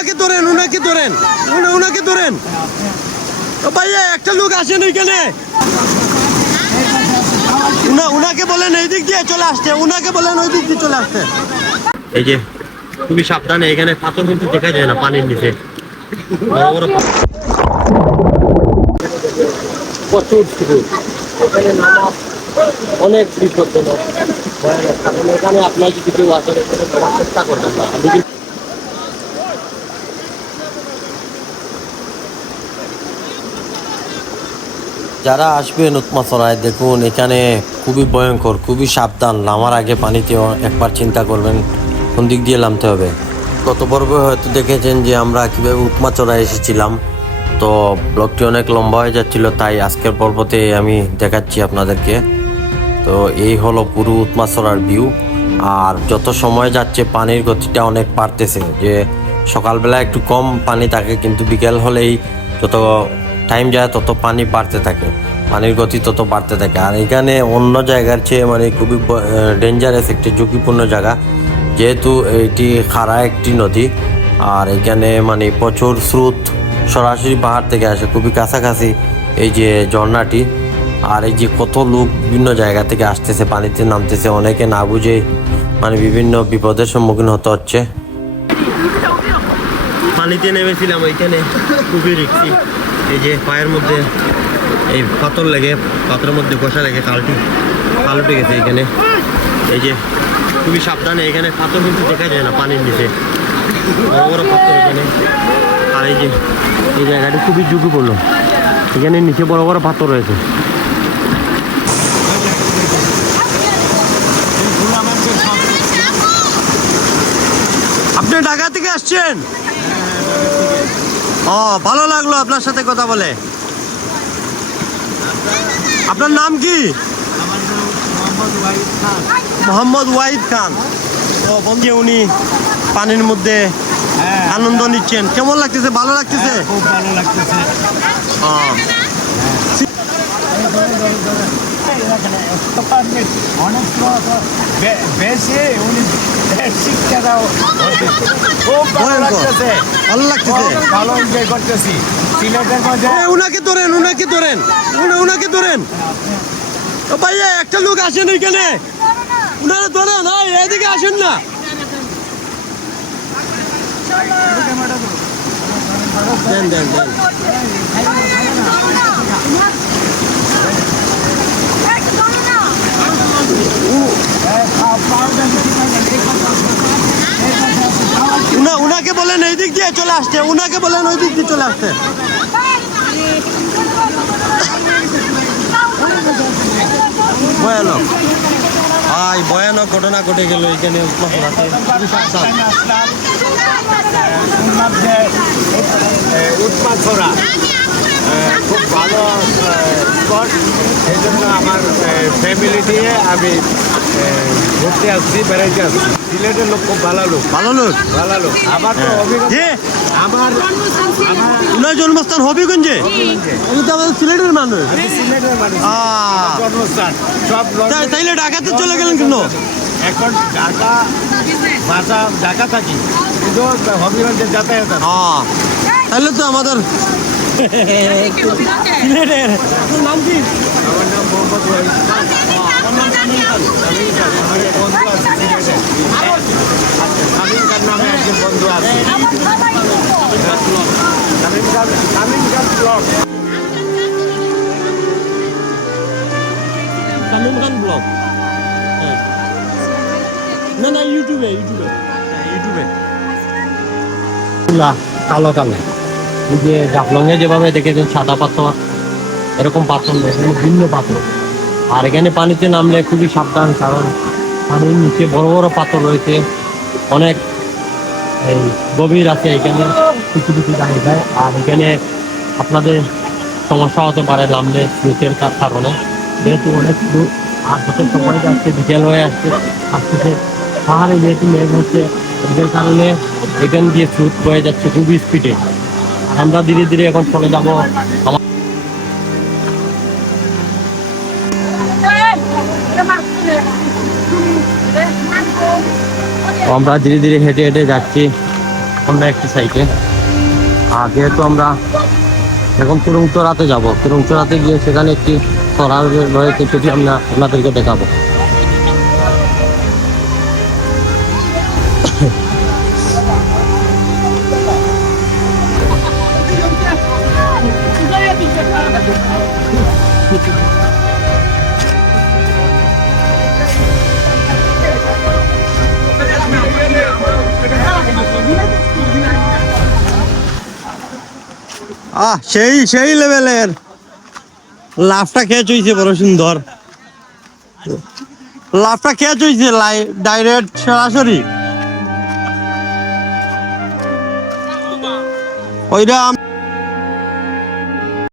উনাকে ধরেন উনাকে ধরেন। উনা- উনাকে ধরেন। ভাইয়া একটা লোক আসেন ওইখানে। বলেন এই দিক দিয়ে চলে আসতে। বলেন ওই দিক দিয়ে চলে আসতে। এই যে খুবই সাবধানে এখানে পাথর কিন্তু দেখা যায় না পানির নিচে। প্রচুর এখানে নামা অনেক বিপজ্জনক। এখানে আপনার যদি কেউ আসে এখানে নামার চেষ্টা করবেন না। যারা আসবেন উৎমাচড়ায় দেখুন, এখানে খুবই ভয়ঙ্কর, খুবই সাবধান। নামার আগে পানিতে একবার চিন্তা করবেন, কোন দিক দিয়ে নামতে হবে। গত পর্বে হয়তো দেখেছেন যে আমরা কীভাবে উৎমাচড়ায় এসেছিলাম। তো ব্লগটি অনেক লম্বা হয়ে যাচ্ছিল, তাই আজকের পর্বতে আমি দেখাচ্ছি আপনাদেরকে। তো এই হলো পুরো উৎমাচড়ার ভিউ। আর যত সময় যাচ্ছে, পানির গতিটা অনেক বাড়তেছে। যে সকালবেলা একটু কম পানি থাকে, কিন্তু বিকেল হলেই যত টাইম যায় তত পানি বাড়তে থাকে, পানির গতি তত বাড়তে থাকে। আর এখানে অন্য জায়গার চেয়ে মানে খুবই ডেঞ্জারাস একটি ঝুঁকিপূর্ণ জায়গা, যেহেতু এটি খাড়া একটি নদী। আর এখানে মানে প্রচুর স্রোত সরাসরি পাহাড় থেকে আসে, খুবই কাছাকাছি এই যে ঝর্ণাটি। আর এই যে কত লোক বিভিন্ন জায়গা থেকে আসতেছে, পানিতে নামতেছে, অনেকে না বুঝে মানে বিভিন্ন বিপদের সম্মুখীন হতে হচ্ছে। পানিতে নেমেছিলাম ওইখানে, খুবই রিক্সি। এই যে পায়ের মধ্যে এই পাথর লেগে, পাথরের মধ্যে ঘষা লেগে কালটি কাল উঠে গেছে এখানে। এই যে খুবই সাবধানে এখানে পাথর কিন্তু দেখা যায় না পানির নিচে। বড় বড় পাথর এখানে। আর এই যে, এই জায়গাটি খুবই ঝুঁকিপূর্ণ। এখানে নিচে বড় বড় পাথর রয়েছে। আপনি ঢাকা থেকে আসছেন? ও ভালো লাগল আপনার সাথে কথা বলে। আপনার নাম কি? মোহাম্মদ ওয়াহিদ খান। ও বন্ধু উনি পানির মধ্যে আনন্দ নিচ্ছেন। কেমন লাগতেছে? ভালো লাগতেছে? খুব ভালো লাগতেছে। অনেক বেশি উনি ভালো ভালো উনাকে ধরেন ধরেন ধরেন ভাইয়া একটা লোক আসেন ওইখানে। উনারা ধরেন এদিকে আসেন না। উনা উনাকে বলেন এই দিক দিয়ে চলে আসতে উনাকে বলেন ওই দিক দিয়ে চলে আসতে। ভয়ানক। আই ভয়ানক ঘটনা ঘটে গেল এখানে। শুনলাম খুব ভালো স্পট। এই জন্য আমার ফ্যামিলি নিয়ে আমি ঘুরতে আসছি বেড়াইতে আসছি সিলেটের লোক খুব ভালো লোক ভালো লোক ভালো লোক আমার তো অভিজ্ঞতা আমার আমার জন্মস্থান হবিগঞ্জে আমি তো আমাদের সিলেটের মানুষ সিলেটের মানুষ জন্মস্থান সব তাইলে ঢাকাতে চলে গেলেন কেন এখন ঢাকা ভাষা ঢাকা থাকি কিন্তু হবিগঞ্জে যাতায়াত তাহলে তো আমাদের আপনার নাম কি আমার নাম মোহাম্মদ বন্ধু আছে নামে একজন বন্ধু খান খান খান না না ইউটিউবে ইউটিউবে। ইউটিউবে। কালো কালো। যে জাফলংয়ে যেভাবে দেখেছেন সাদা পাথর এরকম পাথর নেই, এখানে ভিন্ন পাথর আর এখানে পানিতে নামলে খুবই সাবধান, কারণ পানির নিচে বড় বড় পাথর রয়েছে, অনেক এই গভীর আছে এখানে, কিছু কিছু জায়গায়। আর এখানে আপনাদের সমস্যা হতে পারে নামলে স্রোতের কারণে। যেহেতু অনেক দূর, আর যত সময় যাচ্ছে, বিকেল হয়ে আসছে আসতেছে পাহাড়ে যেহেতু মেঘ হচ্ছে, এদের কারণে এখান দিয়ে স্রোত বয়ে যাচ্ছে খুবই স্পিডে আমরা ধীরে ধীরে এখন চলে যাব। আমার তো আমরা ধীরে ধীরে হেঁটে হেঁটে যাচ্ছি অন্য একটি সাইটে আর যেহেতু আমরা এখন তুরুংচড়াতে যাব তুরুংচড়াতে গিয়ে সেখানে একটি সরা রয়েছে সেটি আমরা আপনাদেরকে দেখাবো। আহ, সেই সেই লেভেলের লাভটা খেয়ে চইছে বড় সুন্দর। লাভটা খেয়ে চইছে লাই ডাইরেক্ট সরাসরি। ওইটা